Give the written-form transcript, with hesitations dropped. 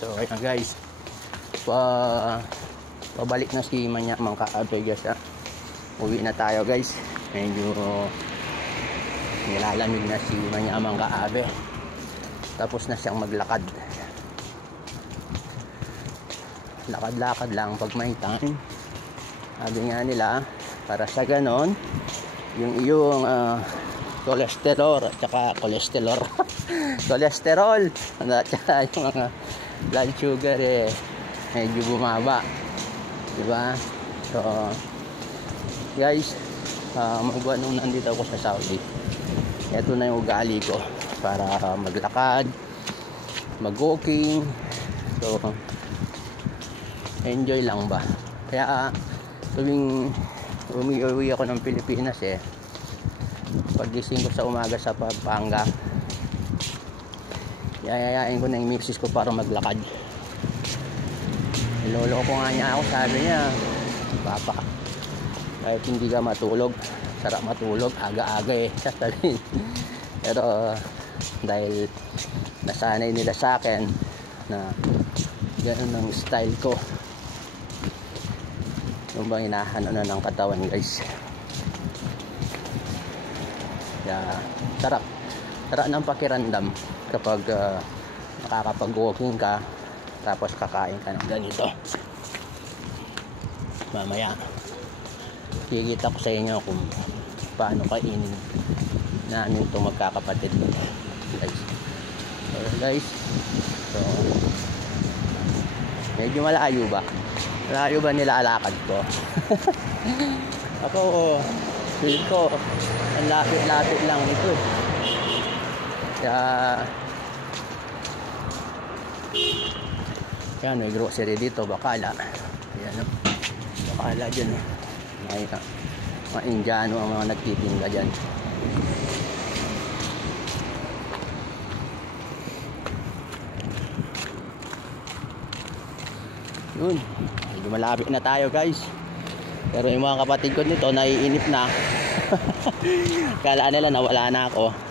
So ayan guys, pabalik na si Manyamang Kaabe guys ha. Uwi na tayo guys. Medyo nilalamig na si Manyamang Kaabe. Tapos na siyang maglakad. Lakad-lakad lang pag may time. Sabi nga nila, para sa ganon, yung iyong kolesterol at saka kolesterol at saka yung mga blood sugar medyo bumaba, diba? So guys, magbuwan nung nandito ako sa Saudi, ito na yung ugali ko para maglakad, mag-walking. So enjoy lang ba. Kaya tuwing uwi ako ng Pilipinas pagising ko sa umaga sa Pampanga, yayayain ko na yung misis ko para maglakad. Niloloko ko nga niya ako, sabi niya, papa, kahit hindi ka matulog, sarap matulog aga-aga sasabihin. Pero dahil nasanay nila sa akin na ganun ang style ko, yung bang hinahanap na ng katawan guys. Kaya sarap ng pakiramdam kapag nakakapag-walking ka tapos kakain ka ng ganito. Mamaya kikita ko sa inyo kung paano kainin namin itong magkakapatid guys. So guys, so medyo malayo ba nilalakad ko? Ako feel ko ang lapit lang ito kaya may grocery dito, Bakala. Ayan, Bakala dyan mga Indiano ang mga nagtitinda dyan. Yun, medyo malapit na tayo guys. Pero yung mga kapatid ko nito naiinip na. Kala nila nawala na ako.